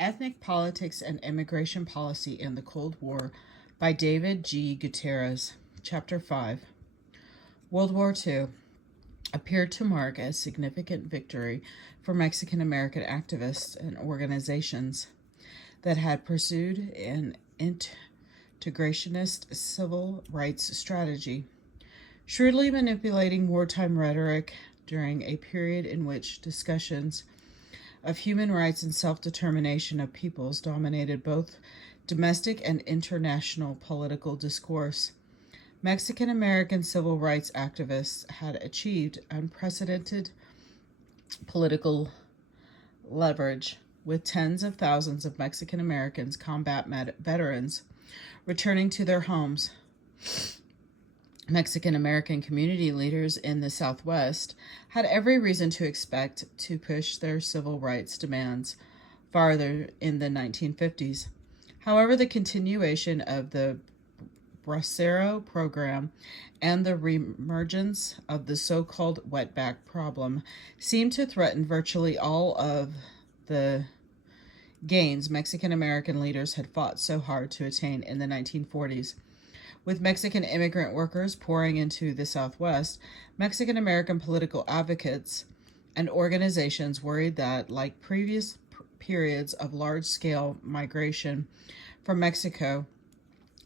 Ethnic Politics and Immigration Policy in the Cold War by David G. Gutierrez. Chapter 5. World War II appeared to mark a significant victory for Mexican American activists and organizations that had pursued an integrationist civil rights strategy, shrewdly manipulating wartime rhetoric during a period in which discussions of human rights and self-determination of peoples dominated both domestic and international political discourse. Mexican American civil rights activists had achieved unprecedented political leverage, with tens of thousands of Mexican Americans combat veterans returning to their homes. Mexican American community leaders in the Southwest had every reason to expect to push their civil rights demands farther in the 1950s. However, the continuation of the Bracero program and the reemergence of the so-called wetback problem seemed to threaten virtually all of the gains Mexican American leaders had fought so hard to attain in the 1940s. With Mexican immigrant workers pouring into the Southwest, Mexican American political advocates and organizations worried that, like previous periods of large-scale migration from Mexico,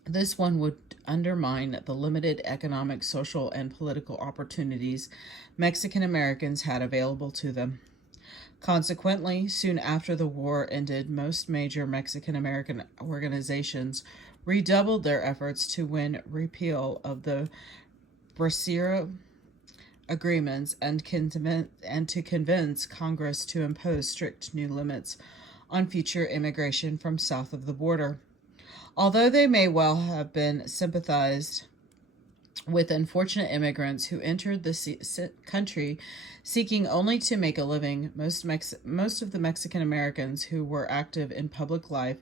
this one would undermine the limited economic, social, and political opportunities Mexican Americans had available to them. Consequently, soon after the war ended, most major Mexican American organizations redoubled their efforts to win repeal of the Bracero agreements and to convince Congress to impose strict new limits on future immigration from south of the border. Although they may well have been sympathized with unfortunate immigrants who entered the country seeking only to make a living, most of the Mexican Americans who were active in public life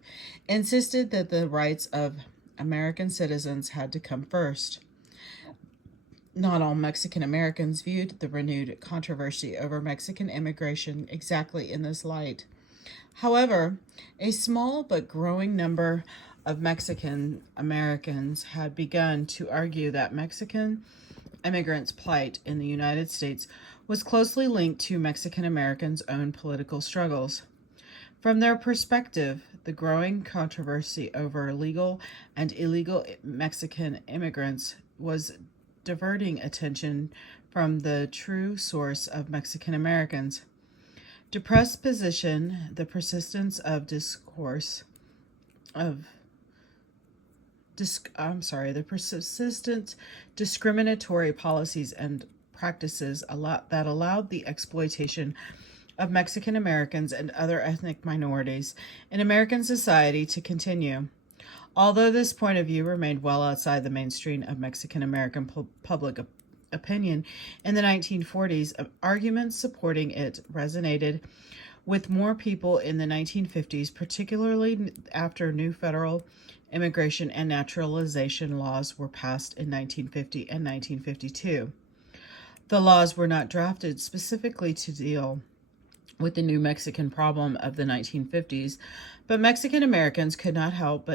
insisted that the rights of American citizens had to come first. Not all Mexican Americans viewed the renewed controversy over Mexican immigration exactly in this light. However, a small but growing number of Mexican Americans had begun to argue that Mexican immigrants' plight in the United States was closely linked to Mexican Americans' own political struggles. From their perspective, the growing controversy over legal and illegal Mexican immigrants was diverting attention from the true source of Mexican Americans. Depressed position, the persistence of the persistent discriminatory policies and practices that allowed the exploitation of Mexican Americans and other ethnic minorities in American society to continue. Although this point of view remained well outside the mainstream of Mexican American public opinion in the 1940s, arguments supporting it resonated with more people in the 1950s, particularly after new federal immigration and naturalization laws were passed in 1950 and 1952. The laws were not drafted specifically to deal with the new Mexican problem of the 1950s, but Mexican Americans could not help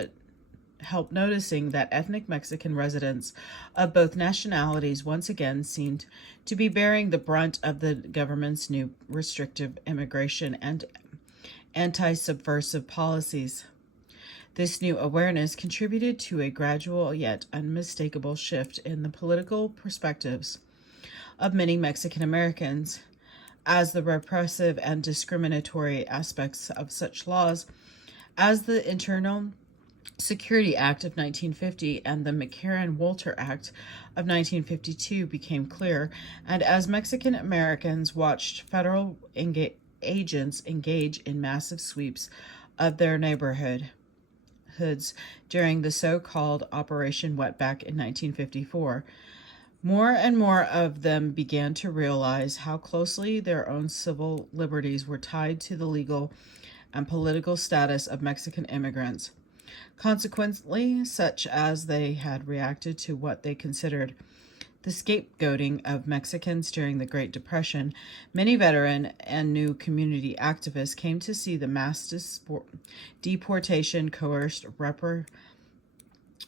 noticing that ethnic Mexican residents of both nationalities once again seemed to be bearing the brunt of the government's new restrictive immigration and anti-subversive policies. This new awareness contributed to a gradual yet unmistakable shift in the political perspectives of many Mexican Americans, as the repressive and discriminatory aspects of such laws as the Internal Security Act of 1950 and the McCarran-Walter Act of 1952 became clear, and as Mexican Americans watched federal agents engage in massive sweeps of their neighborhoods during the so-called Operation Wetback in 1954, more and more of them began to realize how closely their own civil liberties were tied to the legal and political status of Mexican immigrants. Consequently, such as they had reacted to what they considered the scapegoating of Mexicans during the Great Depression, many veteran and new community activists came to see the mass deportation, coerced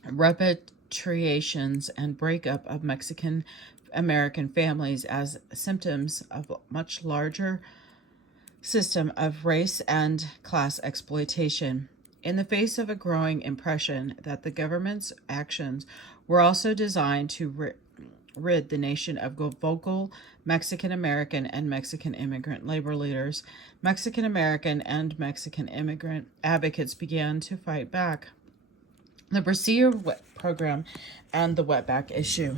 repatriations, and breakup of Mexican American families as symptoms of a much larger system of race and class exploitation. In the face of a growing impression that the government's actions were also designed to rid the nation of vocal Mexican American and Mexican immigrant labor leaders, Mexican American and Mexican immigrant advocates began to fight back. The Brasier program and the wetback issue.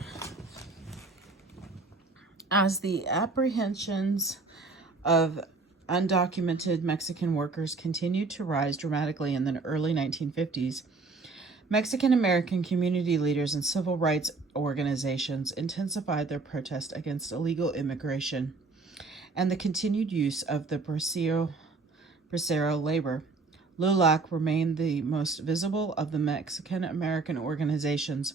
As the apprehensions of undocumented Mexican workers continued to rise dramatically in the early 1950s, Mexican American community leaders and civil rights organizations intensified their protest against illegal immigration and the continued use of the bracero labor. LULAC remained the most visible of the Mexican American organizations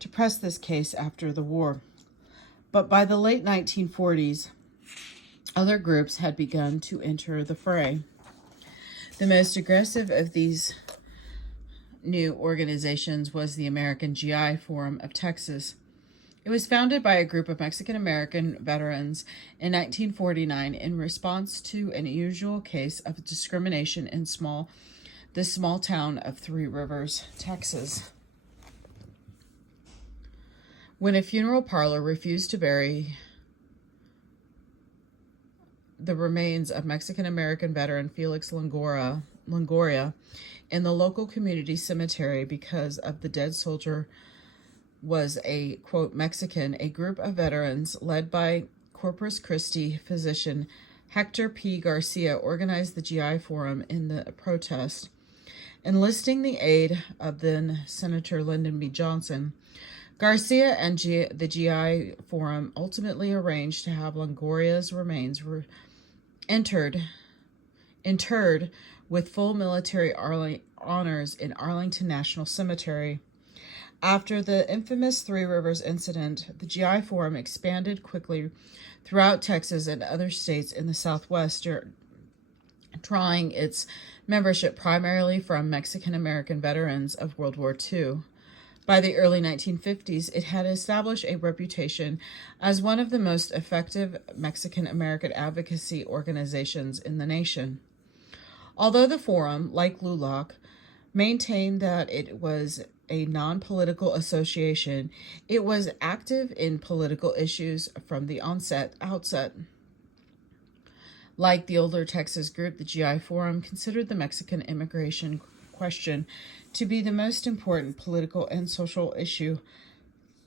to press this case after the war. But by the late 1940s, other groups had begun to enter the fray. The most aggressive of these new organizations was the American GI Forum of Texas. It was founded by a group of Mexican American veterans in 1949 in response to an unusual case of discrimination in the small town of Three Rivers, Texas. When a funeral parlor refused to bury the remains of Mexican American veteran Felix Longoria in the local community cemetery because of the dead soldier was a, quote, Mexican, a group of veterans led by Corpus Christi physician Hector P. Garcia organized the GI Forum in the protest. Enlisting the aid of then Senator Lyndon B. Johnson, Garcia and the GI Forum ultimately arranged to have Longoria's remains interred with full military honors in Arlington National Cemetery. After the infamous Three Rivers incident, the GI Forum expanded quickly throughout Texas and other states in the Southwest, drawing its membership primarily from Mexican American veterans of World War II. By the early 1950s, it had established a reputation as one of the most effective Mexican American advocacy organizations in the nation. Although the Forum, like LULAC, maintained that it was a non-political association, it was active in political issues from the outset. Like the older Texas group, the GI Forum considered the Mexican immigration question to be the most important political and social issue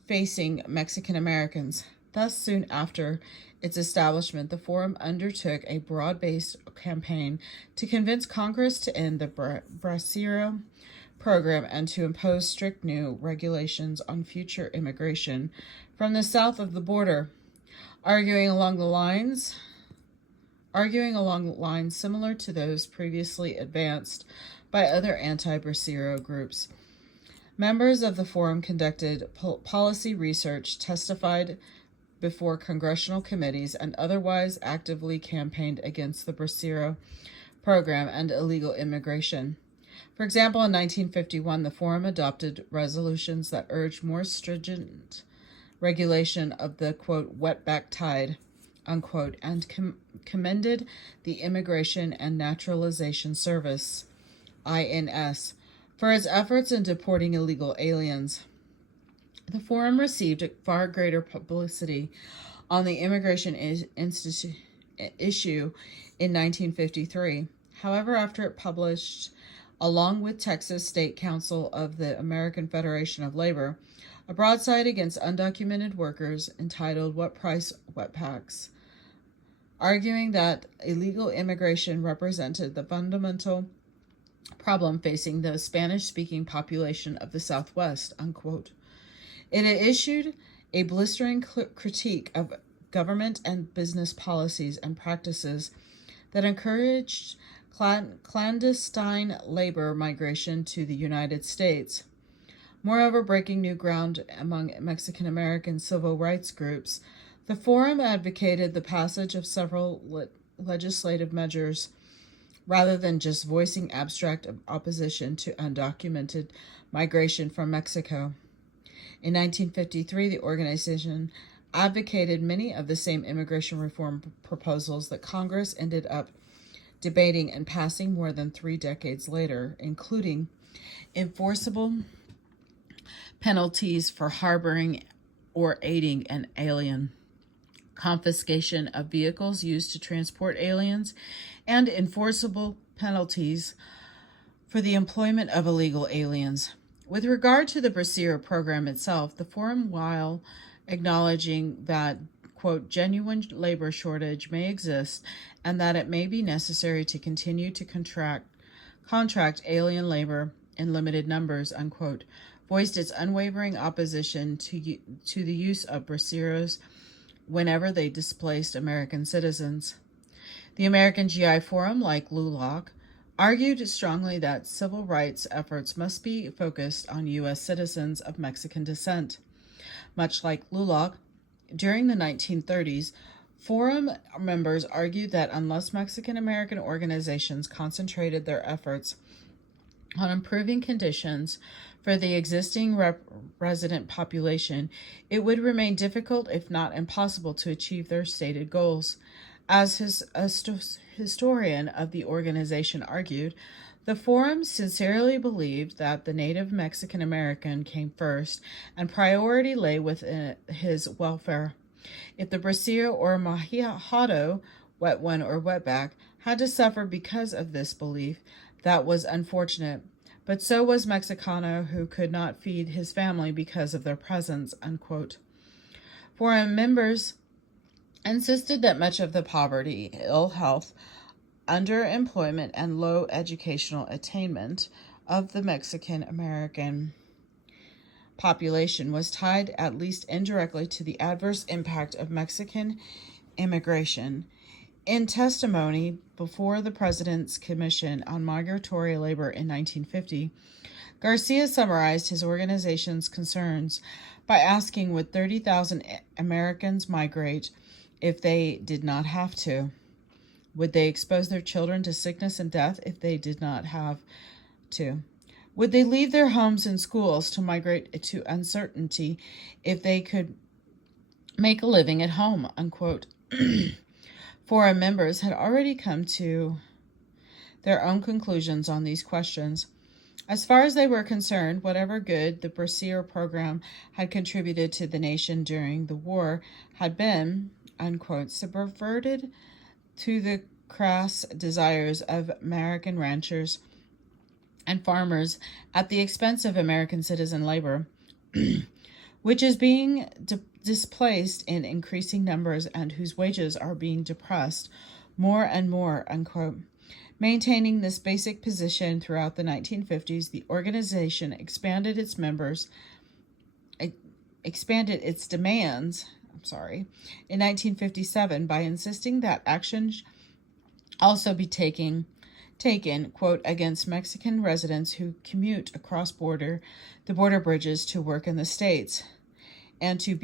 facing Mexican Americans. Thus, soon after its establishment, the Forum undertook a broad-based campaign to convince Congress to end the Bracero program and to impose strict new regulations on future immigration from the south of the border, arguing along lines similar to those previously advanced by other anti-Bracero groups. Members of the Forum conducted policy research, testified before congressional committees, and otherwise actively campaigned against the Bracero program and illegal immigration. For example, in 1951, the Forum adopted resolutions that urged more stringent regulation of the, quote, wetback tide, unquote, and commended the Immigration and Naturalization Service, INS, for its efforts in deporting illegal aliens. The Forum received far greater publicity on the immigration issue in 1953. However, after it published, along with Texas State Council of the American Federation of Labor, a broadside against undocumented workers entitled What Price Wetbacks, arguing that illegal immigration represented the fundamental problem facing the Spanish-speaking population of the Southwest, unquote. It issued a blistering critique of government and business policies and practices that encouraged clandestine labor migration to the United States. Moreover, breaking new ground among Mexican American civil rights groups, the Forum advocated the passage of several legislative measures rather than just voicing abstract opposition to undocumented migration from Mexico. In 1953, the organization advocated many of the same immigration reform proposals that Congress ended up debating and passing more than 3 decades later, including enforceable penalties for harboring or aiding an alien, confiscation of vehicles used to transport aliens, and enforceable penalties for the employment of illegal aliens. With regard to the Brasier program itself, the Forum, while acknowledging that, quote, genuine labor shortage may exist and that it may be necessary to continue to contract alien labor in limited numbers, unquote, voiced its unwavering opposition to the use of bracieros whenever they displaced American citizens. The American GI Forum, like LULAC, argued strongly that civil rights efforts must be focused on U.S. citizens of Mexican descent. Much like LULAC, during the 1930s, Forum members argued that unless Mexican American organizations concentrated their efforts on improving conditions for the existing resident population, it would remain difficult, if not impossible, to achieve their stated goals. As his historian of the organization argued, the Forum sincerely believed that the native Mexican American came first, and priority lay with his welfare. If the Brasier or Majado, wet one or wetback, had to suffer because of this belief, that was unfortunate. But so was Mexicano, who could not feed his family because of their presence, unquote. Forum members insisted that much of the poverty, ill health, underemployment, and low educational attainment of the Mexican American population was tied, at least indirectly, to the adverse impact of Mexican immigration. In testimony before the President's Commission on Migratory Labor in 1950, Garcia summarized his organization's concerns by asking, would 30,000 Americans migrate if they did not have to? Would they expose their children to sickness and death if they did not have to? Would they leave their homes and schools to migrate to uncertainty if they could make a living at home, unquote? Forum members had already come to their own conclusions on these questions. As far as they were concerned, whatever good the Brasier program had contributed to the nation during the war had been, unquote, subverted to the crass desires of American ranchers and farmers at the expense of American citizen labor, which is being displaced in increasing numbers and whose wages are being depressed more and more, unquote. Maintaining this basic position throughout the 1950s, the organization expanded its demands, in 1957 by insisting that action also be taken, quote, against Mexican residents who commute across the border bridges to work in the States, and to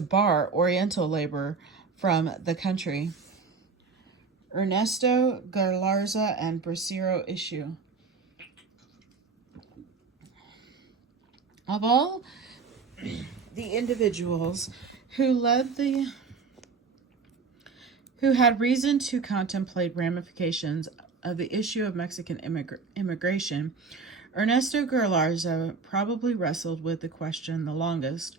bar Oriental labor from the country. Ernesto Galarza and Brasiero issue. Of all the individuals who had reason to contemplate ramifications of the issue of Mexican immigration, Ernesto Galarza probably wrestled with the question the longest.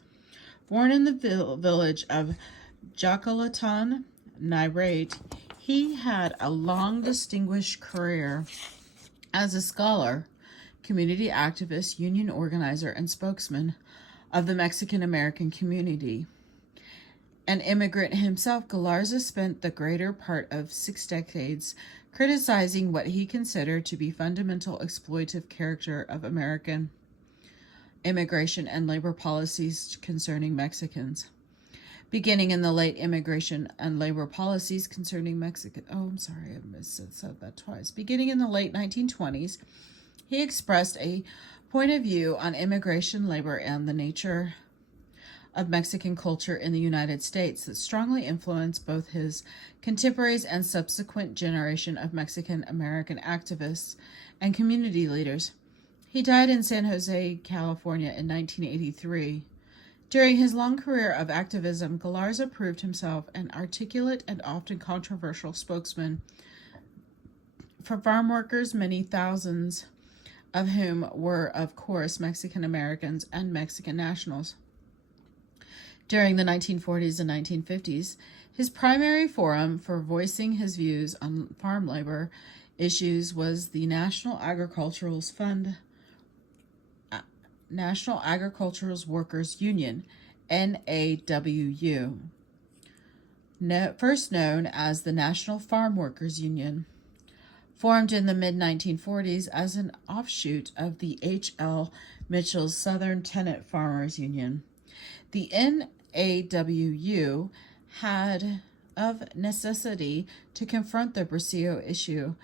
Born in the village of Jacalatan, Nayarit, he had a long distinguished career as a scholar, community activist, union organizer, and spokesman of the Mexican American community. An immigrant himself, Galarza spent the greater part of 6 decades criticizing what he considered to be fundamental exploitative character of American immigration and labor policies concerning Mexicans. Beginning in the late immigration and labor policies concerning Mexican, Beginning in the late 1920s, he expressed a point of view on immigration, labor, and the nature of Mexican culture in the United States that strongly influenced both his contemporaries and subsequent generation of Mexican American activists and community leaders. He died in San Jose, California in 1983. During his long career of activism, Galarza proved himself an articulate and often controversial spokesman for farm workers, many thousands of whom were, of course, Mexican Americans and Mexican nationals. During the 1940s and 1950s, his primary forum for voicing his views on farm labor issues was the National Agricultural Workers Union, NAWU, first known as the National Farm Workers Union. Formed in the mid-1940s as an offshoot of the H.L. Mitchell's Southern Tenant Farmers Union. The NAWU had of necessity to confront the Brasillo issue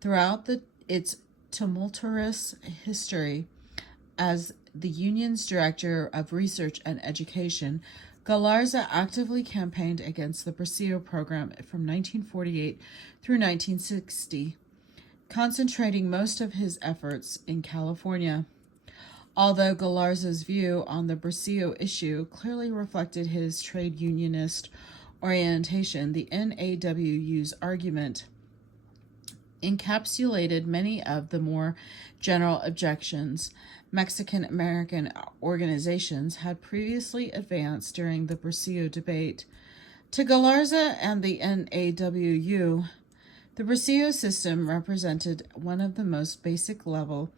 throughout its tumultuous history. As the union's director of research and education, Galarza actively campaigned against the Brasillo program from 1948 through 1960, concentrating most of his efforts in California. Although Galarza's view on the Brasillo issue clearly reflected his trade unionist orientation, the NAWU's argument encapsulated many of the more general objections Mexican American organizations had previously advanced during the Brasillo debate. To Galarza and the NAWU, the Brasillo system represented one of the most basic level,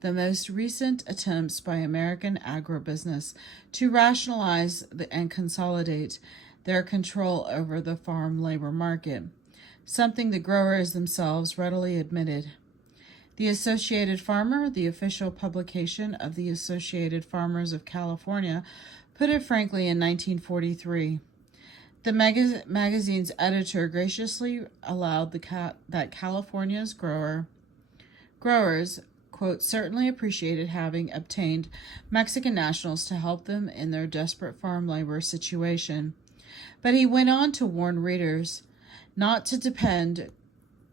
the most recent attempts by American agribusiness to rationalize and consolidate their control over the farm labor market, something the growers themselves readily admitted. The Associated Farmer, the official publication of the Associated Farmers of California, put it frankly in 1943. The magazine's editor graciously allowed that California's growers, quote, certainly appreciated having obtained Mexican nationals to help them in their desperate farm labor situation. But he went on to warn readers not to depend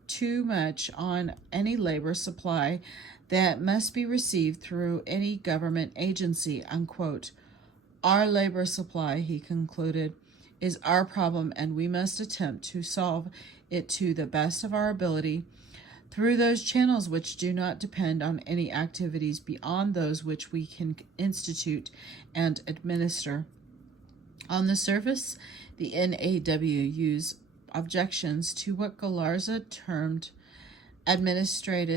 too much on any labor supply that must be received through any government agency, unquote. Our labor supply, he concluded, is our problem, and we must attempt to solve it to the best of our ability through those channels which do not depend on any activities beyond those which we can institute and administer. On the surface, the NAWU's objections to what Galarza termed administered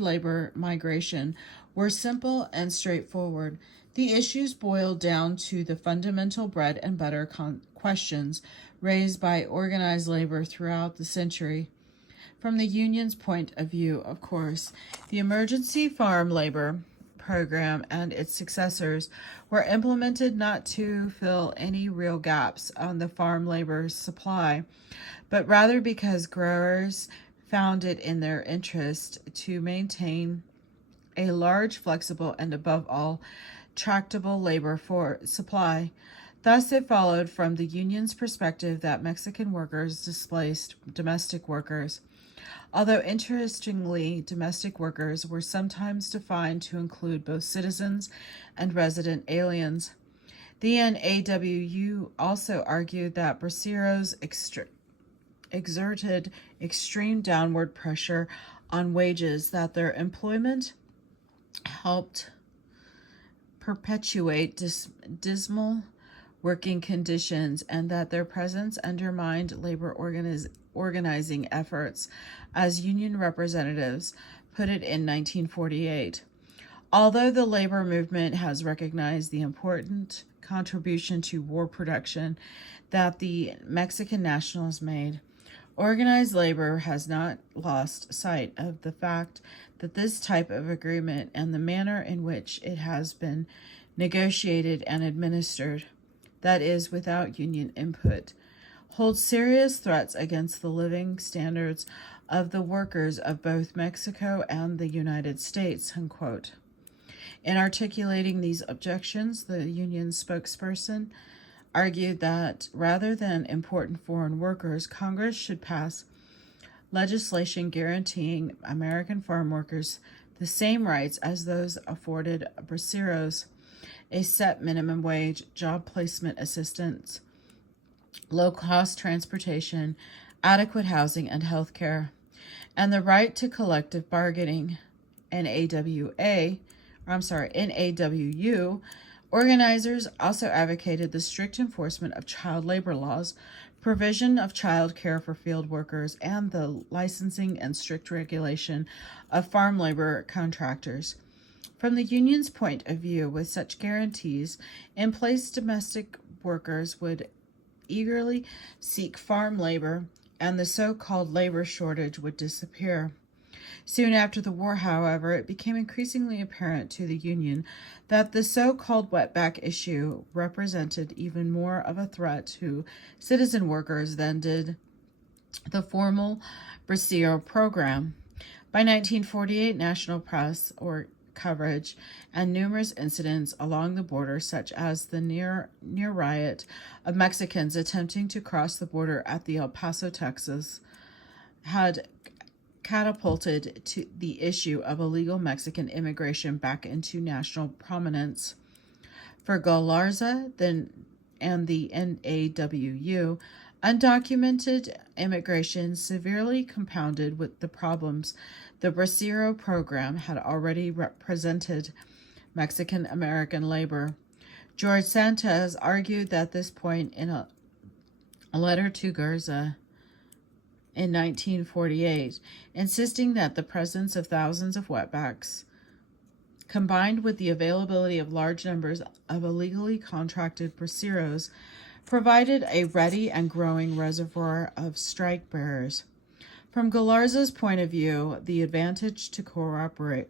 labor migration were simple and straightforward. The issues boiled down to the fundamental bread and butter questions raised by organized labor throughout the century. From the union's point of view, of course, the emergency farm labor program and its successors were implemented not to fill any real gaps on the farm labor supply, but rather because growers found it in their interest to maintain a large, flexible, and above all, tractable labor for supply. Thus, it followed from the union's perspective that Mexican workers displaced domestic workers. Although interestingly, domestic workers were sometimes defined to include both citizens and resident aliens. The NAWU also argued that Brasillos exerted extreme downward pressure on wages, that their employment helped perpetuate dismal working conditions, and that their presence undermined labor organizing efforts, as union representatives put it in 1948. Although the labor movement has recognized the important contribution to war production that the Mexican nationals made, organized labor has not lost sight of the fact that this type of agreement and the manner in which it has been negotiated and administered, that is, without union input, holds serious threats against the living standards of the workers of both Mexico and the United States, unquote. In articulating these objections, the union spokesperson argued that rather than important foreign workers, Congress should pass legislation guaranteeing American farm workers the same rights as those afforded braceros: a set minimum wage, job placement assistance, low-cost transportation, adequate housing and health care, and the right to collective bargaining. NAWU, organizers also advocated the strict enforcement of child labor laws, provision of child care for field workers, and the licensing and strict regulation of farm labor contractors. From the union's point of view, with such guarantees in place, domestic workers would eagerly seek farm labor, and the so-called labor shortage would disappear. Soon after the war, however, it became increasingly apparent to the union that the so-called wetback issue represented even more of a threat to citizen workers than did the formal Bracero program. By 1948, national press coverage and numerous incidents along the border, such as the near riot of Mexicans attempting to cross the border at the El Paso, Texas, had catapulted to the issue of illegal Mexican immigration back into national prominence. For Galarza and the NAWU, undocumented immigration severely compounded with the problems the Bracero program had already represented Mexican American labor. George Santos argued that this point in a letter to Garza in 1948, insisting that the presence of thousands of wetbacks, combined with the availability of large numbers of illegally contracted braceros, provided a ready and growing reservoir of strike bearers. From Galarza's point of view, the advantage to corporate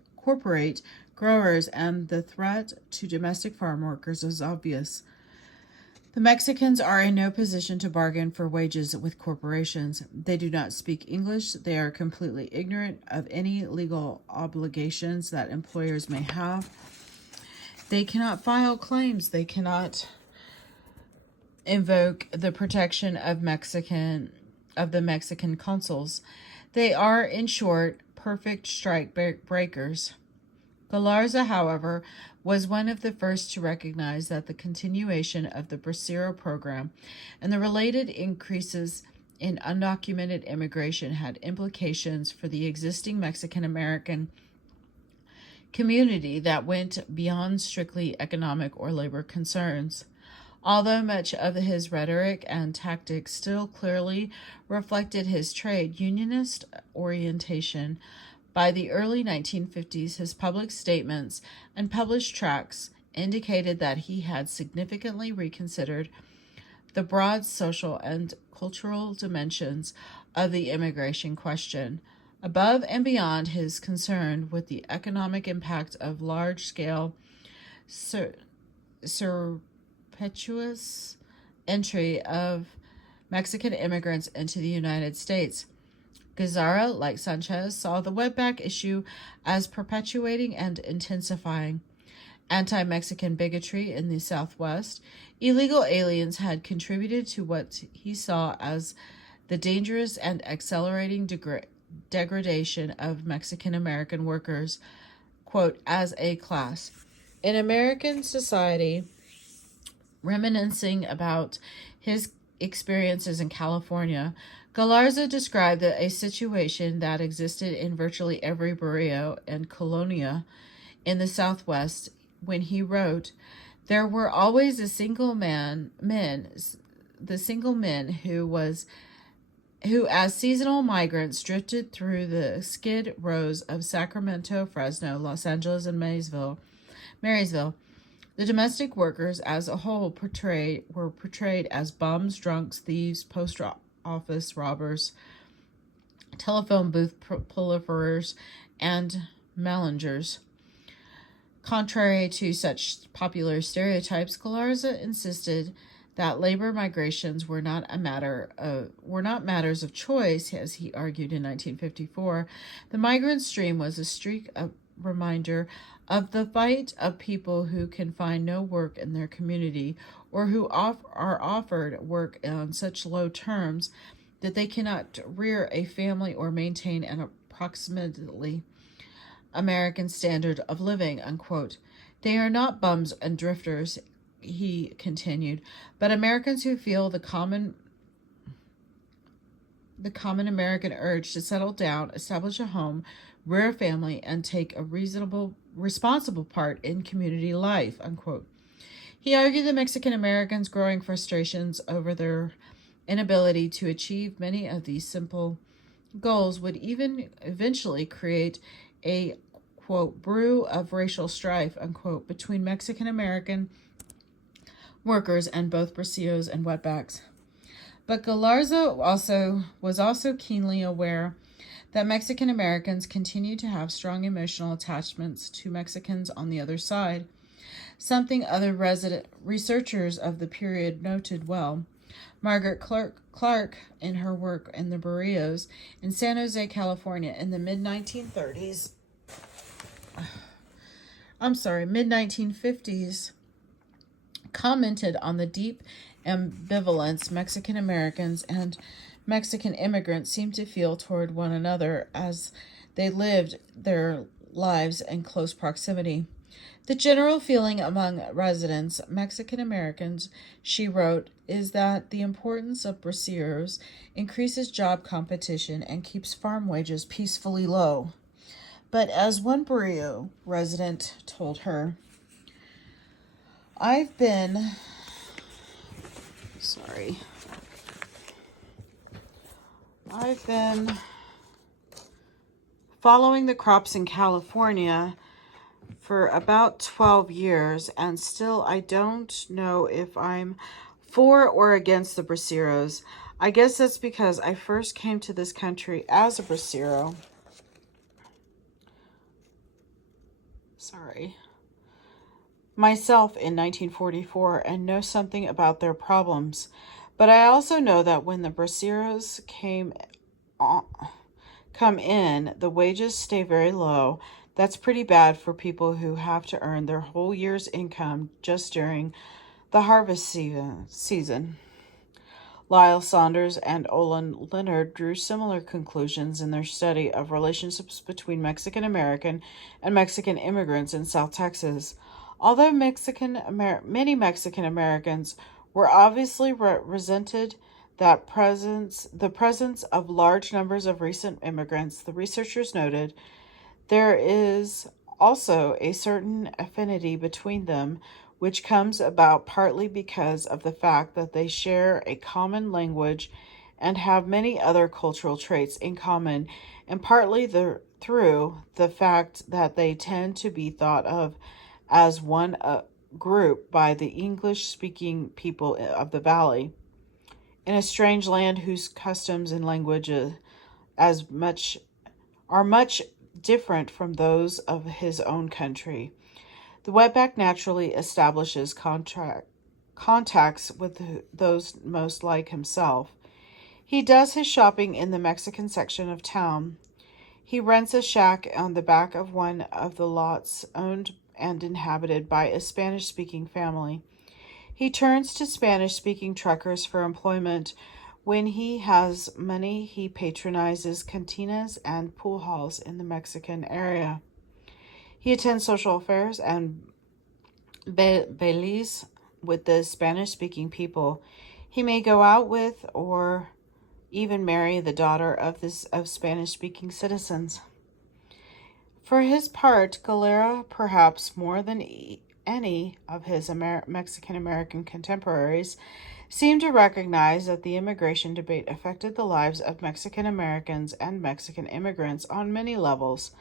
growers and the threat to domestic farm workers is obvious. The Mexicans are in no position to bargain for wages with corporations. They do not speak English. They are completely ignorant of any legal obligations that employers may have. They cannot file claims. They cannot invoke the protection of the Mexican consuls. They are, in short, perfect strike breakers. Galarza, however, was one of the first to recognize that the continuation of the Bracero program and the related increases in undocumented immigration had implications for the existing Mexican-American community that went beyond strictly economic or labor concerns. Although much of his rhetoric and tactics still clearly reflected his trade unionist orientation, by the early 1950s, his public statements and published tracts indicated that he had significantly reconsidered the broad social and cultural dimensions of the immigration question, above and beyond his concern with the economic impact of large-scale surreptitious entry of Mexican immigrants into the United States. Gazzara, like Sanchez, saw the wetback issue as perpetuating and intensifying anti-Mexican bigotry in the Southwest. Illegal aliens had contributed to what he saw as the dangerous and accelerating degradation of Mexican-American workers, quote, as a class. In American society, reminiscing about his experiences in California, Galarza described a situation that existed in virtually every barrio and colonia in the Southwest when he wrote, "There were always the single men who as seasonal migrants drifted through the skid rows of Sacramento, Fresno, Los Angeles, and Marysville. The domestic workers as a whole were portrayed as bums, drunks, thieves, post office robbers, telephone booth proliferators, and malingers." Contrary to such popular stereotypes, Galarza insisted that labor migrations were not matters of choice, as he argued in 1954. The migrant stream was a reminder of the fight of people who can find no work in their community, or who are offered work on such low terms that they cannot rear a family or maintain an approximately American standard of living, unquote. They are not bums and drifters, he continued, but Americans who feel the common American urge to settle down, establish a home, rear a family, and take a responsible part in community life, unquote. He argued that Mexican Americans' growing frustrations over their inability to achieve many of these simple goals would even eventually create a, quote, brew of racial strife, unquote, between Mexican American workers and both brasillos and wetbacks. But Galarza was also keenly aware that Mexican Americans continue to have strong emotional attachments to Mexicans on the other side, something other researchers of the period noted well. Margaret Clark, in her work in the Barrios in San Jose, California, in the mid-1950s, commented on the deep ambivalence Mexican Americans and Mexican immigrants seemed to feel toward one another as they lived their lives in close proximity. The general feeling among residents, Mexican Americans, she wrote, is that the importance of braceros increases job competition and keeps farm wages peacefully low. But as one Barrio resident told her, I've been following the crops in California for about 12 years, and still I don't know if I'm for or against the braceros. I guess that's because I first came to this country as a bracero. Myself in 1944 and know something about their problems. But I also know that when the braceros come in, the wages stay very low. That's pretty bad for people who have to earn their whole year's income just during the harvest season. Lyle Saunders and Olin Leonard drew similar conclusions in their study of relationships between Mexican American and Mexican immigrants in South Texas. Although many Mexican Americans were obviously resented the presence of large numbers of recent immigrants, the researchers noted there is also a certain affinity between them, which comes about partly because of the fact that they share a common language and have many other cultural traits in common, and partly through the fact that they tend to be thought of as one group by the English-speaking people of the valley, in a strange land whose customs and languages are much different from those of his own country. The wetback naturally establishes contacts with those most like himself. He does his shopping in the Mexican section of town. He rents a shack on the back of one of the lots owned and inhabited by a Spanish-speaking family. He turns to Spanish-speaking truckers for employment. When he has money, he patronizes cantinas and pool halls in the Mexican area. He attends social affairs and bailes with the Spanish-speaking people. He may go out with or even marry the daughter of Spanish-speaking citizens. For his part, Galera, perhaps more than any of his Mexican-American contemporaries, seemed to recognize that the immigration debate affected the lives of Mexican Americans and Mexican immigrants on many levels,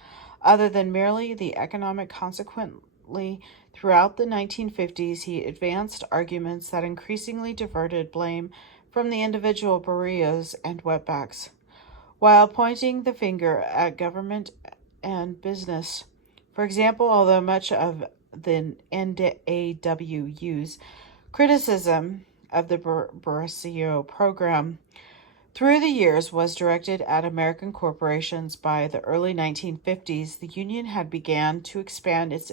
other than merely the economic. Consequently, throughout the 1950s, he advanced arguments that increasingly diverted blame from the individual Barrios and wetbacks, while pointing the finger at government and business. For example, although much of the NAWU's criticism of the Bracero program through the years was directed at American corporations. By the early 1950s, the Union had begun to expand its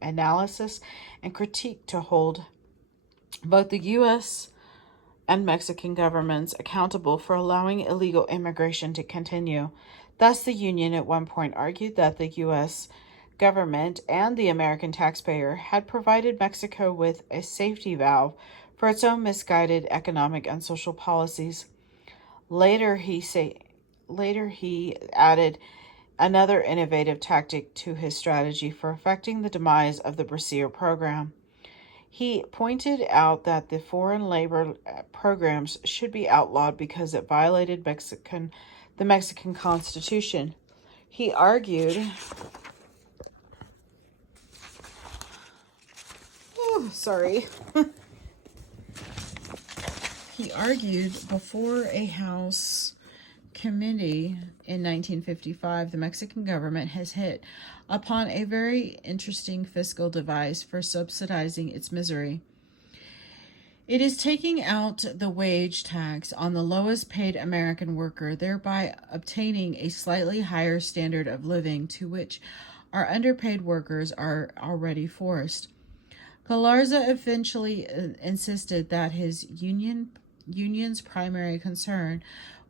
analysis and critique to hold both the U.S. and Mexican governments accountable for allowing illegal immigration to continue. Thus, the Union at one point argued that the U.S. government and the American taxpayer had provided Mexico with a safety valve for its own misguided economic and social policies. Later, he added another innovative tactic to his strategy for effecting the demise of the Bracero program. He pointed out that the foreign labor programs should be outlawed because it violated the Mexican Constitution. He argued, he argued before a House committee in 1955, the Mexican government has hit upon a very interesting fiscal device for subsidizing its misery. It is taking out the wage tax on the lowest paid American worker, thereby obtaining a slightly higher standard of living to which our underpaid workers are already forced. Galarza eventually insisted that his union's primary concern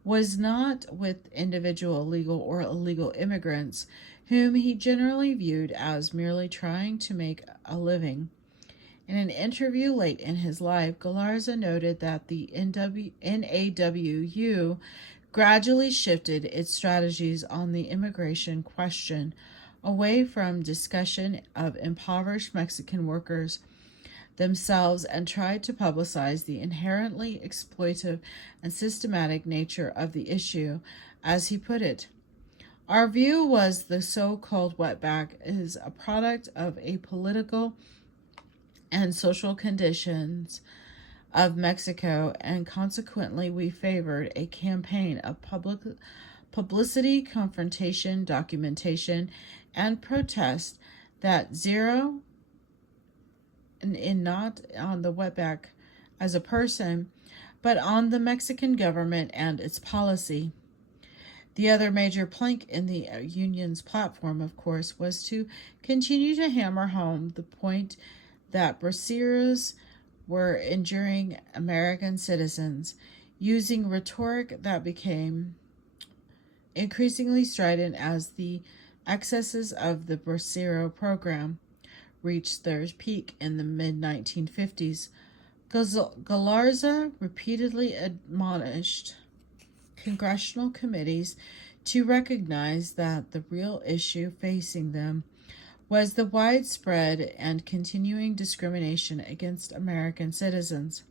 was not with individual legal or illegal immigrants, whom he generally viewed as merely trying to make a living. In an interview late in his life, Galarza noted that the NAWU gradually shifted its strategies on the immigration question away from discussion of impoverished Mexican workers themselves and tried to publicize the inherently exploitive and systematic nature of the issue, as he put it. Our view was the so-called wetback is a product of a political and social conditions of Mexico, and consequently we favored a campaign of publicity, confrontation, documentation, and protest that zero in not on the wetback as a person, but on the Mexican government and its policy. The other major plank in the Union's platform, of course, was to continue to hammer home the point that braceros were injuring American citizens, using rhetoric that became increasingly strident as the excesses of the Bracero program reached their peak in the mid-1950s. Galarza repeatedly admonished congressional committees to recognize that the real issue facing them was the widespread and continuing discrimination against American citizens,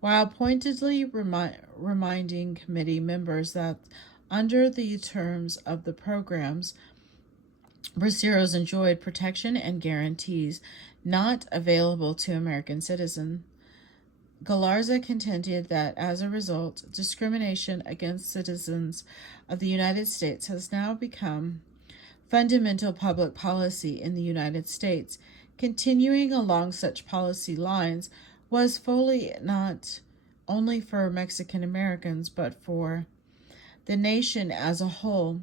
while pointedly reminding committee members that under the terms of the programs, braceros enjoyed protection and guarantees not available to American citizens. Galarza contended that as a result, discrimination against citizens of the United States has now become fundamental public policy in the United States. Continuing along such policy lines was fully not only for Mexican Americans, but for the nation as a whole.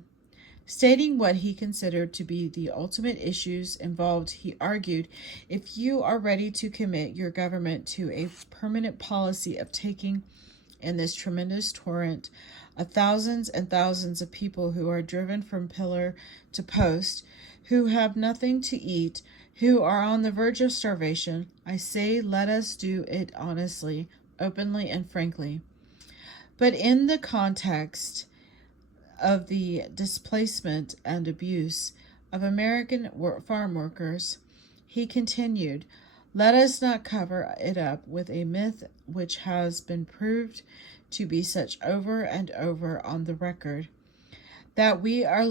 Stating what he considered to be the ultimate issues involved, he argued, if you are ready to commit your government to a permanent policy of taking in this tremendous torrent of thousands and thousands of people who are driven from pillar to post, who have nothing to eat, who are on the verge of starvation, I say let us do it honestly, openly, and frankly. But in the context of the displacement and abuse of American farm workers, he continued, let us not cover it up with a myth which has been proved to be such over and over on the record, that we are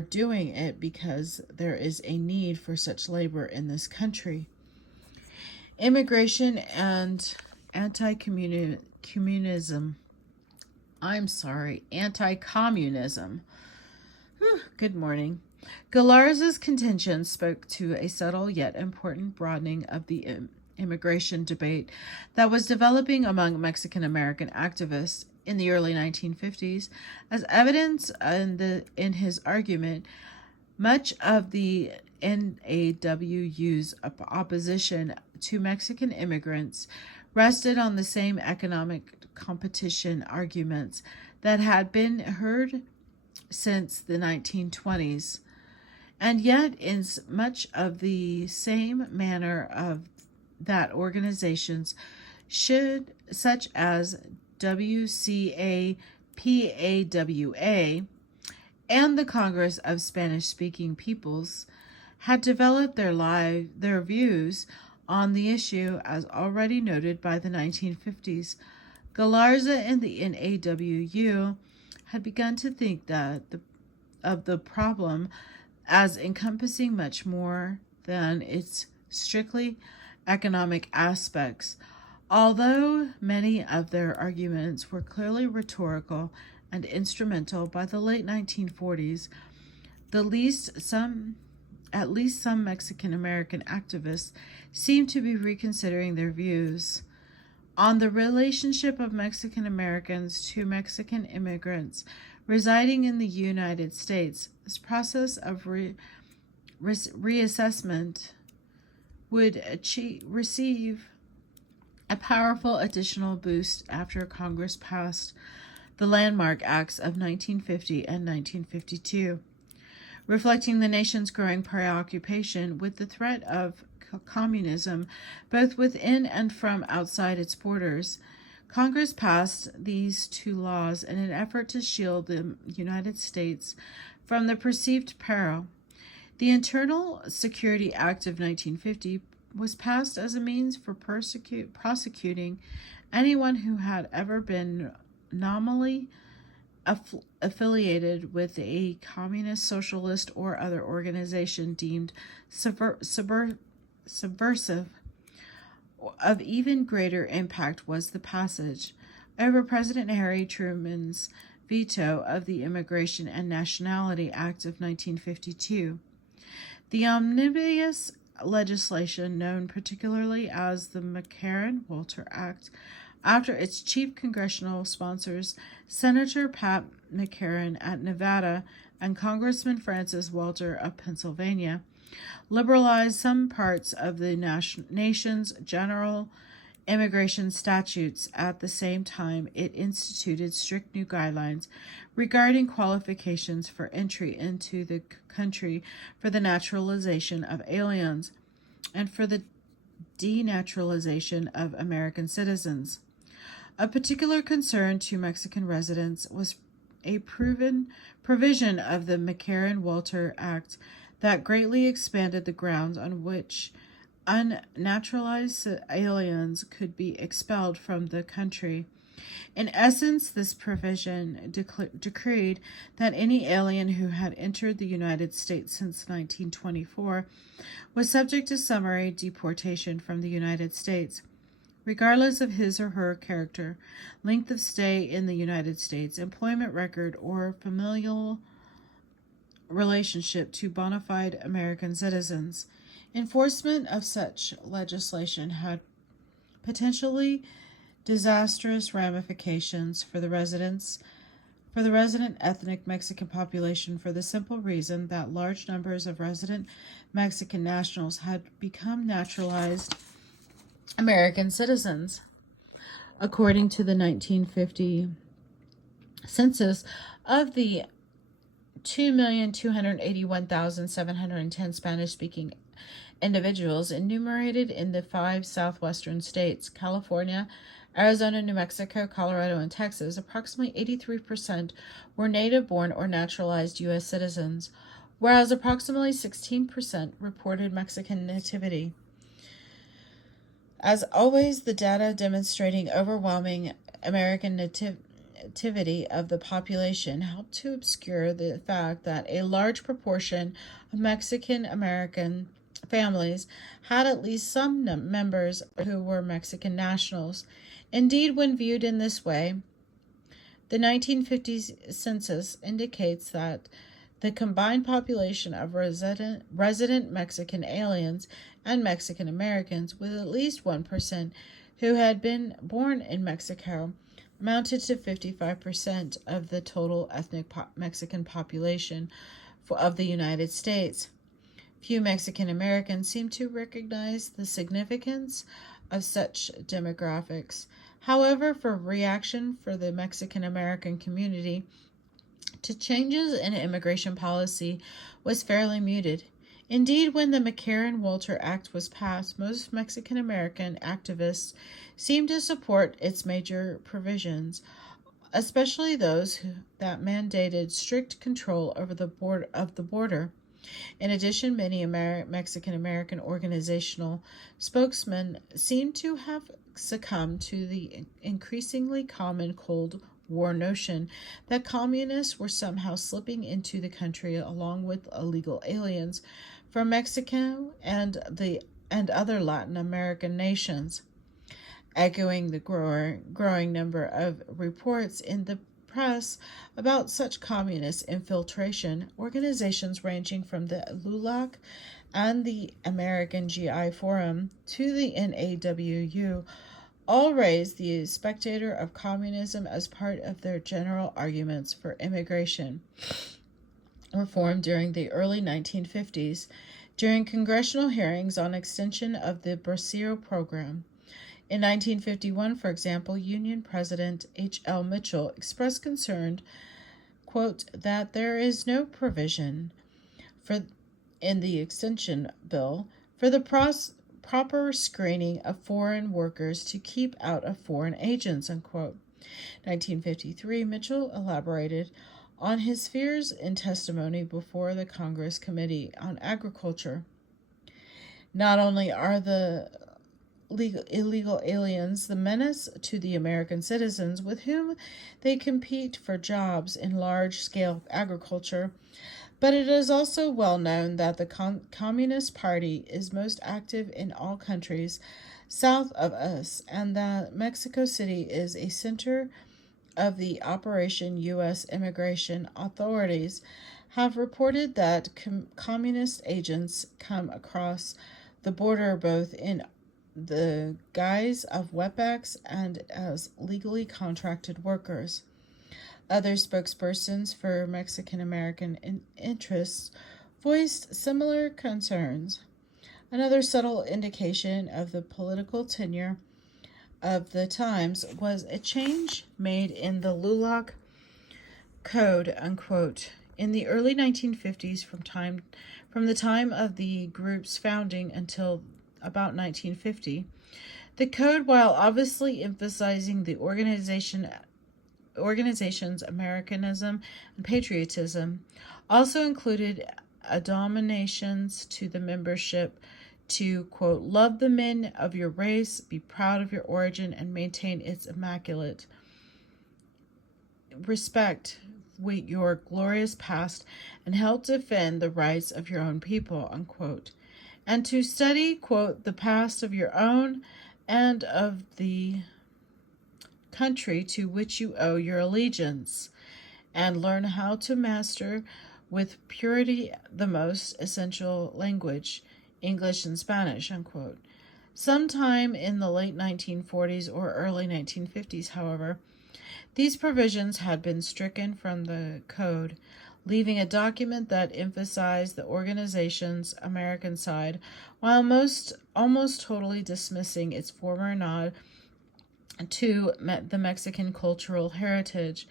doing it because there is a need for such labor in this country. Immigration and anti-communism. Good morning. Galarza's contention spoke to a subtle yet important broadening of the immigration debate that was developing among Mexican American activists in the early 1950s. As evidence in his argument, much of the NAWU's opposition to Mexican immigrants rested on the same economic competition arguments that had been heard since the 1920s, and yet in much of the same manner of that organizations should, such as WCAPAWA and the Congress of Spanish-Speaking Peoples, had developed their views on the issue, as already noted by the 1950s. Galarza and the NAWU had begun to think of the problem as encompassing much more than its strictly economic aspects. Although many of their arguments were clearly rhetorical and instrumental, by the late 1940s, at least some Mexican American activists seemed to be reconsidering their views on the relationship of Mexican Americans to Mexican immigrants residing in the United States. This process of reassessment would receive a powerful additional boost after Congress passed the Landmark Acts of 1950 and 1952, reflecting the nation's growing preoccupation with the threat of communism both within and from outside its borders. Congress passed these two laws in an effort to shield the United States from the perceived peril. The Internal Security Act of 1950 was passed as a means for prosecuting anyone who had ever been nominally affiliated with a communist, socialist, or other organization deemed subversive. Of even greater impact was the passage over President Harry Truman's veto of the Immigration and Nationality Act of 1952. The omnibus legislation, known particularly as the McCarran-Walter Act, after its chief congressional sponsors, Senator Pat McCarran at Nevada and Congressman Francis Walter of Pennsylvania, liberalized some parts of the nation's general immigration statutes. At the same time, it instituted strict new guidelines regarding qualifications for entry into the country for the naturalization of aliens and for the denaturalization of American citizens. Of particular concern to Mexican residents was a provision of the McCarran-Walter Act that greatly expanded the grounds on which unnaturalized aliens could be expelled from the country. In essence, this provision decreed that any alien who had entered the United States since 1924 was subject to summary deportation from the United States, regardless of his or her character, length of stay in the United States, employment record, or familial relationship to bona fide American citizens. Enforcement of such legislation had potentially disastrous ramifications for the resident ethnic Mexican population, for the simple reason that large numbers of resident Mexican nationals had become naturalized American citizens. According to the 1950 census, of the 2,281,710 Spanish-speaking individuals enumerated in the 5 southwestern states, California, Arizona, New Mexico, Colorado, and Texas, approximately 83% were native-born or naturalized U.S. citizens, whereas approximately 16% reported Mexican nativity. As always, the data demonstrating overwhelming American nativity of the population helped to obscure the fact that a large proportion of Mexican American families had at least some members who were Mexican nationals. Indeed, when viewed in this way, the 1950 census indicates that The combined population of resident Mexican aliens and Mexican Americans, with at least 1% who had been born in Mexico, amounted to 55% of the total ethnic Mexican population of the United States. Few Mexican Americans seem to recognize the significance of such demographics. However, for reaction for the Mexican American community to changes in immigration policy was fairly muted. Indeed, when the McCarran-Walter Act was passed, most Mexican American activists seemed to support its major provisions, especially those that mandated strict control over the border. In addition, many Mexican American organizational spokesmen seem to have succumbed to the increasingly common Cold War notion that communists were somehow slipping into the country along with illegal aliens from Mexico and other Latin American nations. Echoing the growing number of reports in the press about such communist infiltration, organizations ranging from the LULAC and the American GI Forum to the NAWU all raised the specter of communism as part of their general arguments for immigration reform during the early 1950s, during congressional hearings on extension of the Bracero program. In 1951, for example, Union President H.L. Mitchell expressed concern, quote, that there is no provision in the extension bill for the proper screening of foreign workers to keep out of foreign agents, unquote. 1953, Mitchell elaborated on his fears in testimony before the Congress Committee on Agriculture. Not only are the illegal aliens the menace to the American citizens with whom they compete for jobs in large-scale agriculture, but it is also well known that the Communist Party is most active in all countries south of us, and that Mexico City is a center of the operation. U.S. immigration authorities have reported that communist agents come across the border both in the guise of wetbacks and as legally contracted workers. Other spokespersons for Mexican American interests voiced similar concerns. Another subtle indication of the political tenure of the times was a change made in the LULAC Code, unquote, in the early 1950s from the time of the group's founding until about 1950. The code, while obviously emphasizing the organization's Americanism and patriotism, also included admonitions to the membership to, quote, love the men of your race, be proud of your origin, and maintain its immaculate respect with your glorious past, and help defend the rights of your own people, unquote. And to study, quote, the past of your own and of the country to which you owe your allegiance, and learn how to master with purity the most essential language, English and Spanish, unquote. Sometime in the late 1940s or early 1950s, however, these provisions had been stricken from the code, leaving a document that emphasized the organization's American side, while almost totally dismissing its former nod to the Mexican cultural heritage.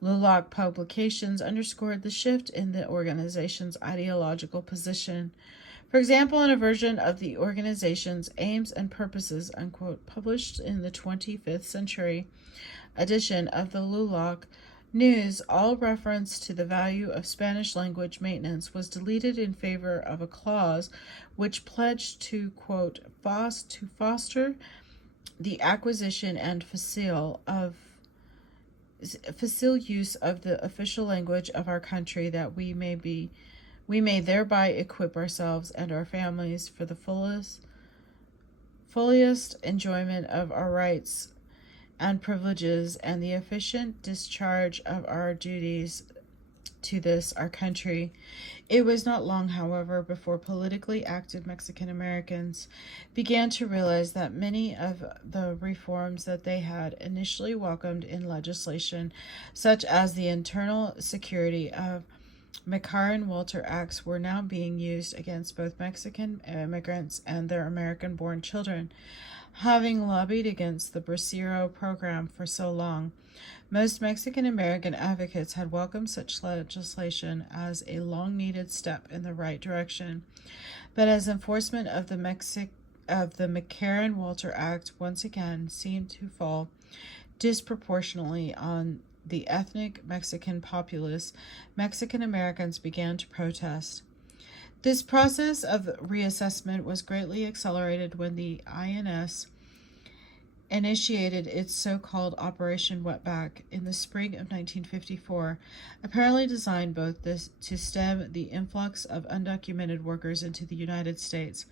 LULAC publications underscored the shift in the organization's ideological position. For example, in a version of the organization's Aims and Purposes, unquote, published in the 25th century edition of the LULAC News, all reference to the value of Spanish language maintenance was deleted in favor of a clause which pledged to, quote, foster the acquisition and facile use of the official language of our country, that we may thereby equip ourselves and our families for the fullest enjoyment of our rights and privileges and the efficient discharge of our duties to this, our country. It was not long, however, before politically active Mexican Americans began to realize that many of the reforms that they had initially welcomed in legislation, such as the Internal Security of McCarran-Walter Acts, were now being used against both Mexican immigrants and their American-born children. Having lobbied against the Bracero program for so long, most Mexican American advocates had welcomed such legislation as a long-needed step in the right direction. But as enforcement of the McCarran-Walter Act once again seemed to fall disproportionately on the ethnic Mexican populace, Mexican Americans began to protest. This process of reassessment was greatly accelerated when the INS initiated its so-called Operation Wetback in the spring of 1954, apparently designed both to stem the influx of undocumented workers into the United States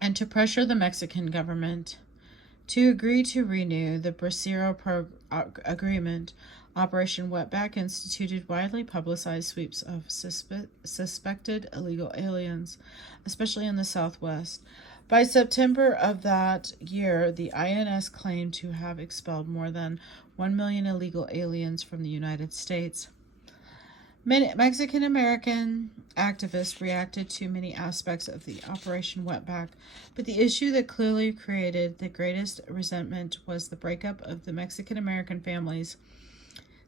and to pressure the Mexican government to agree to renew the Bracero agreement. Operation Wetback instituted widely publicized sweeps of suspected illegal aliens, especially in the Southwest. By September of that year, the INS claimed to have expelled more than 1 million illegal aliens from the United States. Many Mexican American activists reacted to many aspects of the Operation Wetback, but the issue that clearly created the greatest resentment was the breakup of the Mexican American families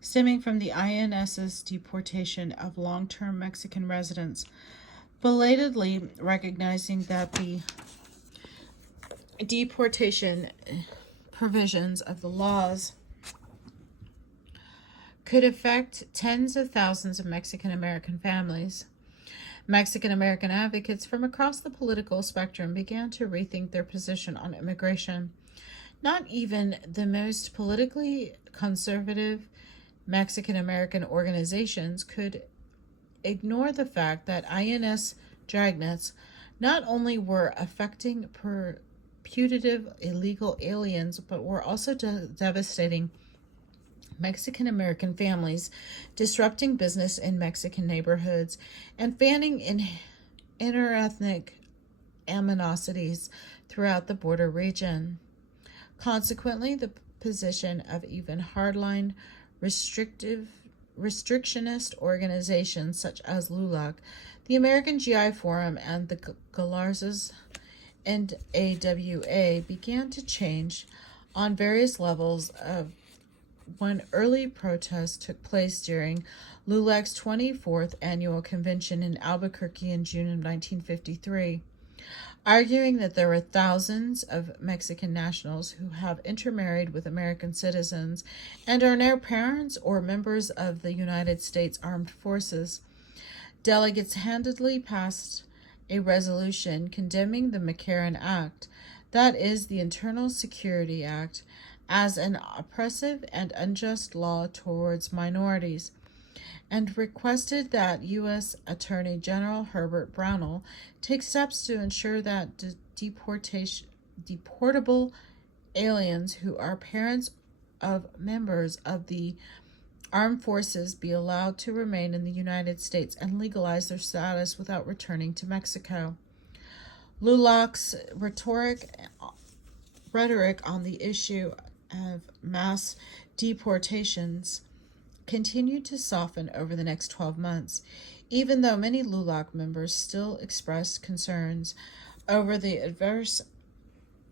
stemming from the INS's deportation of long-term Mexican residents, belatedly recognizing that the deportation provisions of the laws could affect tens of thousands of Mexican American families. Mexican American advocates from across the political spectrum began to rethink their position on immigration. Not even the most politically conservative Mexican American organizations could ignore the fact that INS dragnets not only were affecting putative illegal aliens, but were also devastating Mexican American families, disrupting business in Mexican neighborhoods, and fanning interethnic animosities throughout the border region. Consequently, the position of even hardline restrictionist organizations such as LULAC, the American GI Forum, and the Gutierrez and AWA began to change on various levels of when early protests took place during LULAC's 24th annual convention in Albuquerque in June of 1953, arguing that there were thousands of Mexican nationals who have intermarried with American citizens and are now parents or members of the United States Armed Forces. Delegates handedly passed a resolution condemning the McCarran Act, that is, the Internal Security Act, as an oppressive and unjust law towards minorities, and requested that U.S. Attorney General Herbert Brownell take steps to ensure that deportable aliens who are parents of members of the armed forces be allowed to remain in the United States and legalize their status without returning to Mexico. LULAC's rhetoric on the issue of mass deportations continued to soften over the next 12 months, even though many LULAC members still expressed concerns over the adverse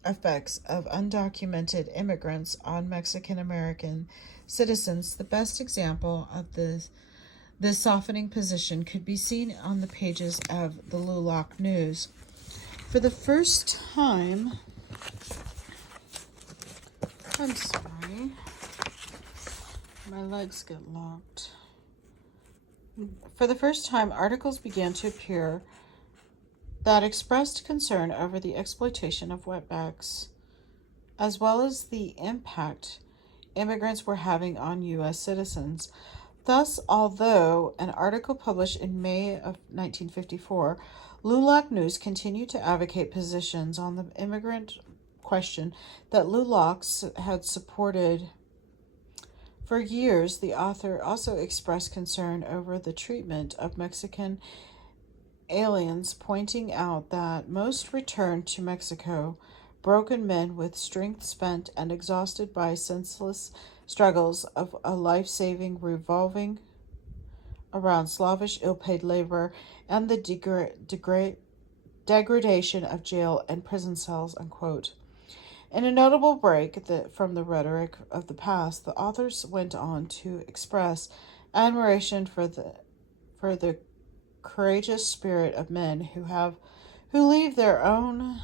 effects of undocumented immigrants on Mexican American citizens. The best example of this softening position could be seen on the pages of the LULAC News. For the first time, I'm sorry, my legs get locked. For the first time, articles began to appear that expressed concern over the exploitation of wetbacks, as well as the impact immigrants were having on U.S. citizens. Thus, although an article published in May of 1954, LULAC News continued to advocate positions on the immigrant question that LULAC had supported For years, the author also expressed concern over the treatment of Mexican aliens, pointing out that most returned to Mexico broken men with strength spent and exhausted by senseless struggles of a life-saving revolving around slavish ill-paid labor and the degradation of jail and prison cells, unquote. In a notable break from the rhetoric of the past, the authors went on to express admiration for the courageous spirit of men who leave their own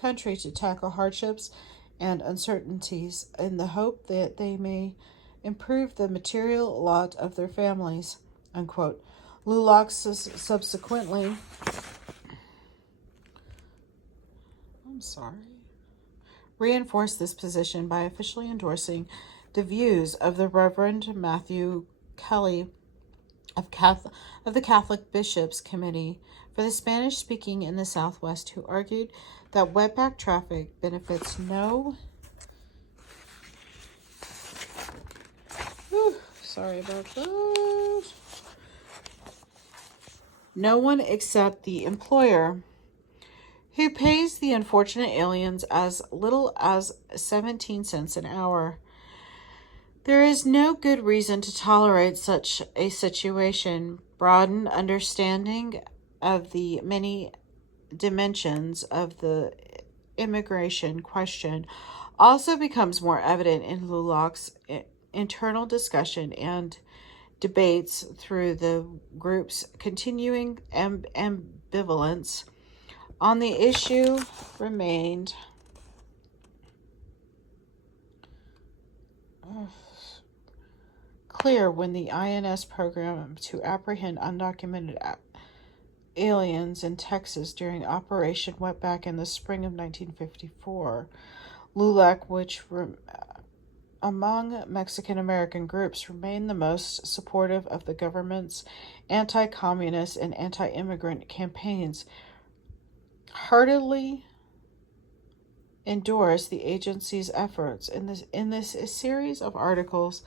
country to tackle hardships and uncertainties in the hope that they may improve the material lot of their families, unquote. Lulox subsequently reinforced this position by officially endorsing the views of the Reverend Matthew Kelly of the Catholic Bishops' Committee for the Spanish-speaking in the Southwest, who argued that wetback traffic benefits no one except the employer, who pays the unfortunate aliens as little as 17 cents an hour. There is no good reason to tolerate such a situation. Broadened understanding of the many dimensions of the immigration question also becomes more evident in Luloch's internal discussion and debates through the group's continuing ambivalence on the issue remained clear when the INS program to apprehend undocumented aliens in Texas during Operation Wetback in the spring of 1954. LULAC, which among Mexican-American groups remained the most supportive of the government's anti-communist and anti-immigrant campaigns, heartily endorsed the agency's efforts. In this series of articles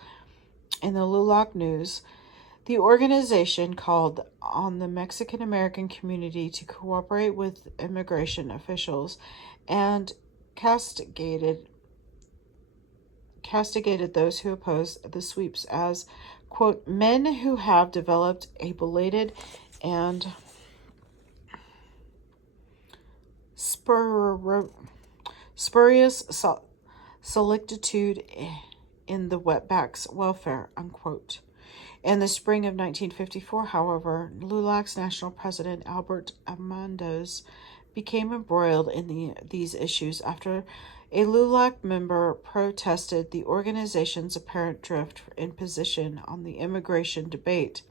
in the LULAC News, the organization called on the Mexican-American community to cooperate with immigration officials and castigated those who opposed the sweeps as, quote, men who have developed a belated and spurious solicitude in the wetback's welfare, unquote. In the spring of 1954, however, LULAC's national president, Albert Amandos, became embroiled in these issues after a LULAC member protested the organization's apparent drift in position on the immigration debate.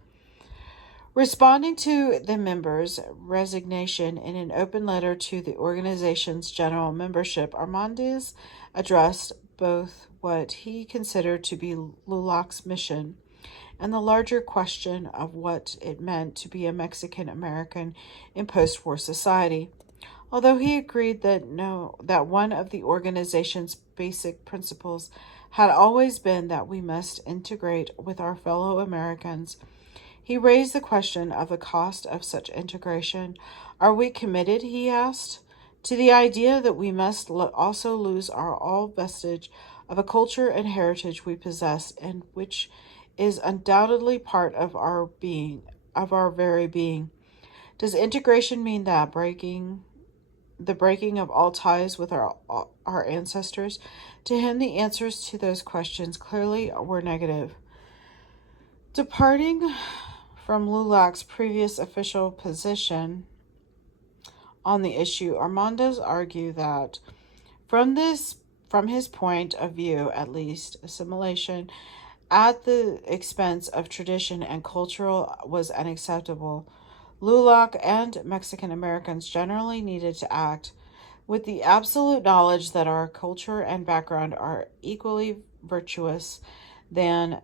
Responding to the member's resignation in an open letter to the organization's general membership, Amandos addressed both what he considered to be LULAC's mission and the larger question of what it meant to be a Mexican American in post-war society. Although he agreed that one of the organization's basic principles had always been that we must integrate with our fellow Americans, he raised the question of the cost of such integration. Are we committed, he asked, to the idea that we must also lose all vestige of a culture and heritage we possess, and which is undoubtedly part of our very being? Does integration mean that the breaking of all ties with our ancestors? To him, the answers to those questions clearly were negative. Departing from LULAC's previous official position on the issue, Amandos argued that from his point of view, at least, assimilation at the expense of tradition and culture was unacceptable. LULAC and Mexican Americans generally needed to act with the absolute knowledge that our culture and background are equally virtuous than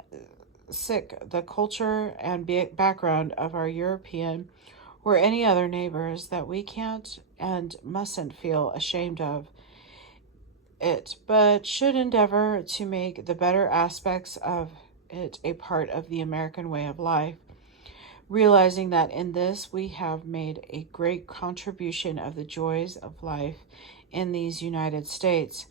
the culture and background of our European or any other neighbors, that we can't and mustn't feel ashamed of. it, but should endeavor to make the better aspects of it a part of the American way of life, realizing that in this we have made a great contribution of the joys of life in these United States.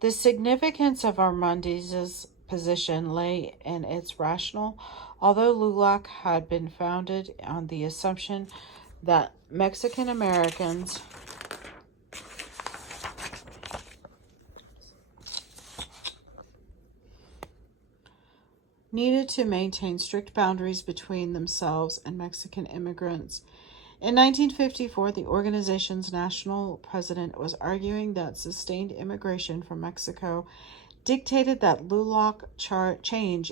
The significance of Armandiz's position lay in its rationale, although LULAC had been founded on the assumption that Mexican Americans needed to maintain strict boundaries between themselves and Mexican immigrants. In 1954, the organization's national president was arguing that sustained immigration from Mexico dictated that LULAC change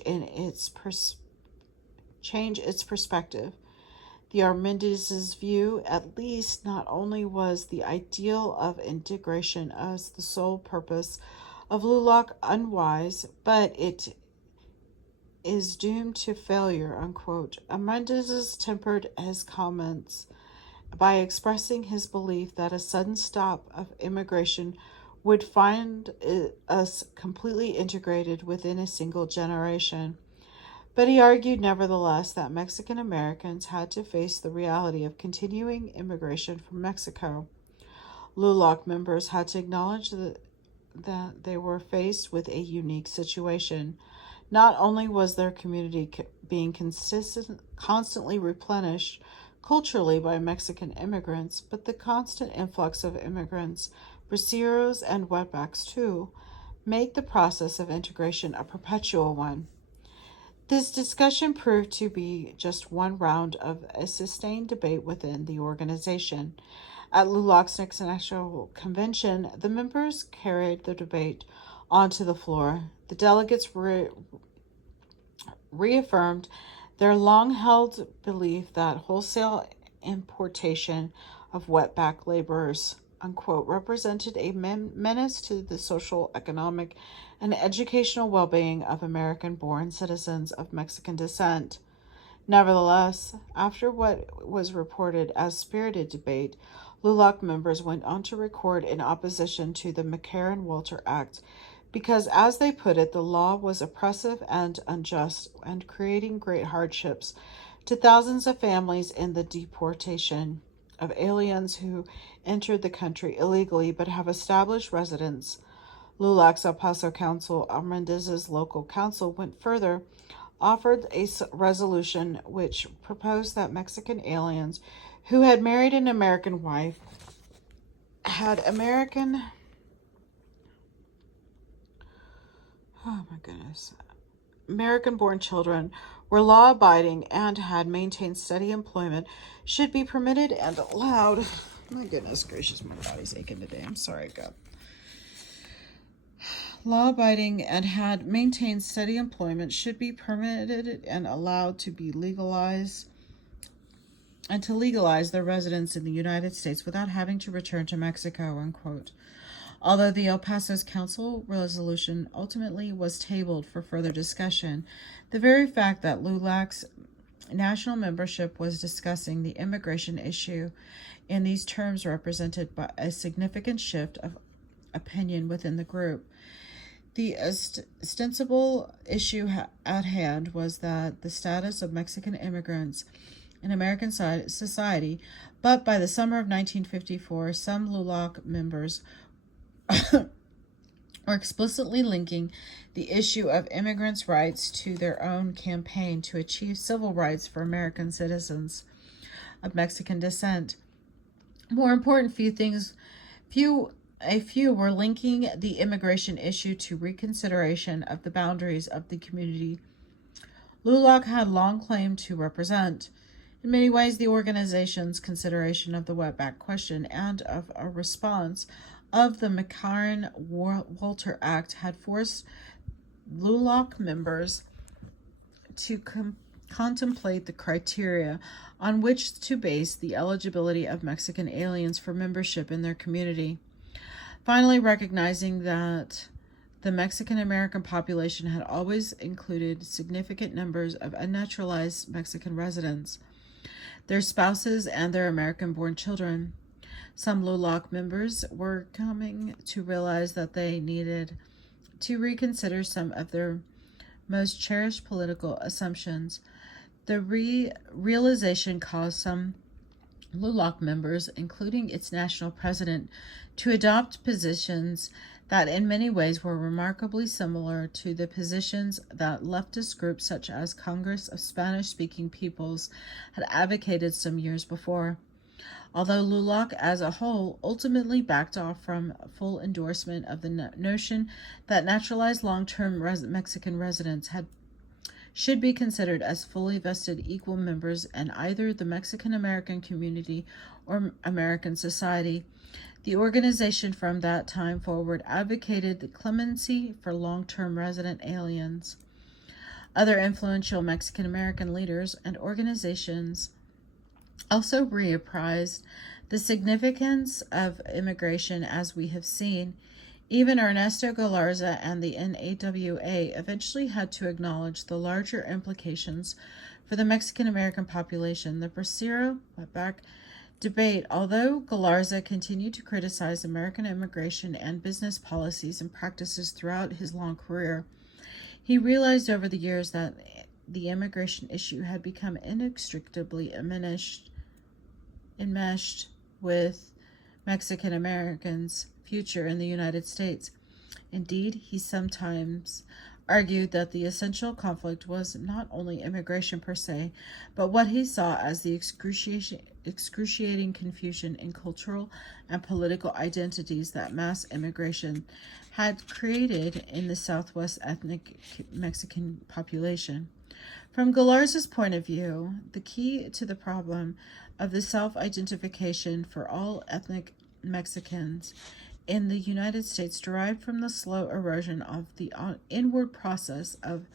its perspective. The Armendiz's view, at least, not only was the ideal of integration as the sole purpose of LULAC unwise, but it is doomed to failure, unquote. Armendez tempered his comments by expressing his belief that a sudden stop of immigration would find us completely integrated within a single generation. But he argued, nevertheless, that Mexican Americans had to face the reality of continuing immigration from Mexico. LULAC members had to acknowledge that they were faced with a unique situation. Not only was their community being constantly replenished culturally by Mexican immigrants, but the constant influx of immigrants, braceros and wetbacks too, make the process of integration a perpetual one. This discussion proved to be just one round of a sustained debate within the organization. At LULAC's next national convention, the members carried the debate onto the floor. The delegates reaffirmed their long-held belief that wholesale importation of wetback laborers, unquote, represented a menace to the social, economic, and educational well-being of American-born citizens of Mexican descent. Nevertheless, after what was reported as spirited debate, LULAC members went on to record in opposition to the McCarran-Walter Act because, as they put it, the law was oppressive and unjust and creating great hardships to thousands of families in the deportation of aliens who entered the country illegally but have established residence. LULAC's El Paso Council, Armendez's local council, went further, offered a resolution which proposed that Mexican aliens who had married an American wife had American-born children, were law-abiding, and had maintained steady employment should be permitted and allowed. My goodness gracious, my body's aching today. I'm sorry, God. Law-abiding and had maintained steady employment should be permitted and allowed to be legalized and to legalize their residence in the United States without having to return to Mexico, unquote. Although the El Paso's council resolution ultimately was tabled for further discussion, the very fact that LULAC's national membership was discussing the immigration issue in these terms represented a significant shift of opinion within the group. The ostensible issue at hand was that the status of Mexican immigrants in American society, but by the summer of 1954, some LULAC members are explicitly linking the issue of immigrants' rights to their own campaign to achieve civil rights for American citizens of Mexican descent. More important, a few were linking the immigration issue to reconsideration of the boundaries of the community LULAC had long claimed to represent. In many ways, the organization's consideration of the wetback question and of a response of the McCarran-Walter Act had forced LULAC members to contemplate the criteria on which to base the eligibility of Mexican aliens for membership in their community. Finally, recognizing that the Mexican-American population had always included significant numbers of unnaturalized Mexican residents, their spouses, and their American-born children. Some LULAC members were coming to realize that they needed to reconsider some of their most cherished political assumptions. The realization caused some LULAC members, including its national president, to adopt positions that in many ways were remarkably similar to the positions that leftist groups such as Congress of Spanish-Speaking Peoples had advocated some years before. Although LULAC as a whole ultimately backed off from full endorsement of the notion that naturalized long-term Mexican residents should be considered as fully vested equal members in either the Mexican-American community or American society, the organization from that time forward advocated the clemency for long-term resident aliens. Other influential Mexican-American leaders and organizations also reapprised the significance of immigration, as we have seen. Even Ernesto Galarza and the NAWA eventually had to acknowledge the larger implications for the Mexican-American population. The Bracero wetback debate, although Galarza continued to criticize American immigration and business policies and practices throughout his long career, he realized over the years that the immigration issue had become inextricably enmeshed with Mexican Americans' future in the United States. Indeed, he sometimes argued that the essential conflict was not only immigration per se, but what he saw as the excruciating confusion in cultural and political identities that mass immigration had created in the Southwest ethnic Mexican population. From Galarza's point of view, the key to the problem of the self-identification for all ethnic Mexicans in the United States derived from the slow erosion of the inward process of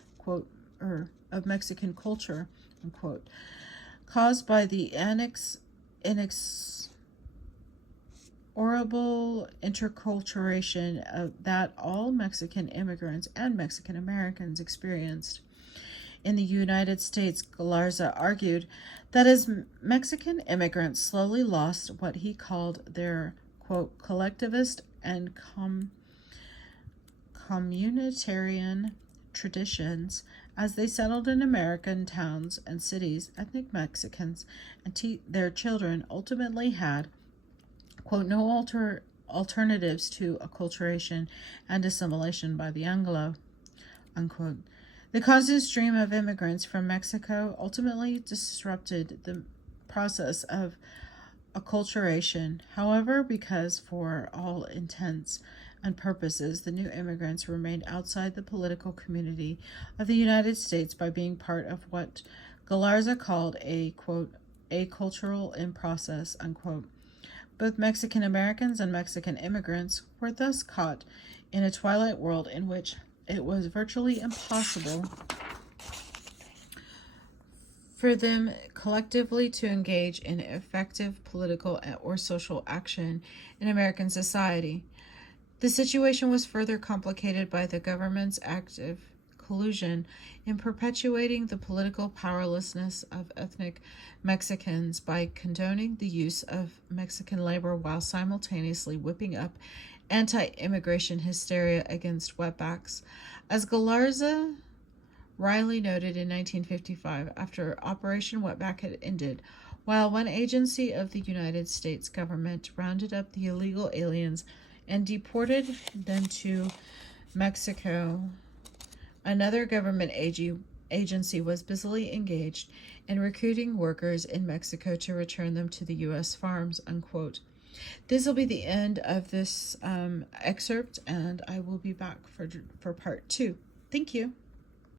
of Mexican culture, unquote, caused by the inexorable interculturation that all Mexican immigrants and Mexican Americans experienced. In the United States, Galarza argued that as Mexican immigrants slowly lost what he called their, quote, collectivist and communitarian traditions, as they settled in American towns and cities, ethnic Mexicans and their children ultimately had, quote, no alternatives to acculturation and assimilation by the Anglo, unquote. The constant stream of immigrants from Mexico ultimately disrupted the process of acculturation. However, because for all intents and purposes, the new immigrants remained outside the political community of the United States by being part of what Galarza called a, quote, acultural in process, unquote. Both Mexican Americans and Mexican immigrants were thus caught in a twilight world in which it was virtually impossible for them collectively to engage in effective political or social action in American society. The situation was further complicated by the government's active collusion in perpetuating the political powerlessness of ethnic Mexicans by condoning the use of Mexican labor while simultaneously whipping up anti-immigration hysteria against wetbacks. As Galarza Riley noted in 1955, after Operation Wetback had ended, while one agency of the United States government rounded up the illegal aliens and deported them to Mexico, another government agency was busily engaged in recruiting workers in Mexico to return them to the U.S. farms, unquote. This will be the end of this excerpt, and I will be back for part 2. Thank you.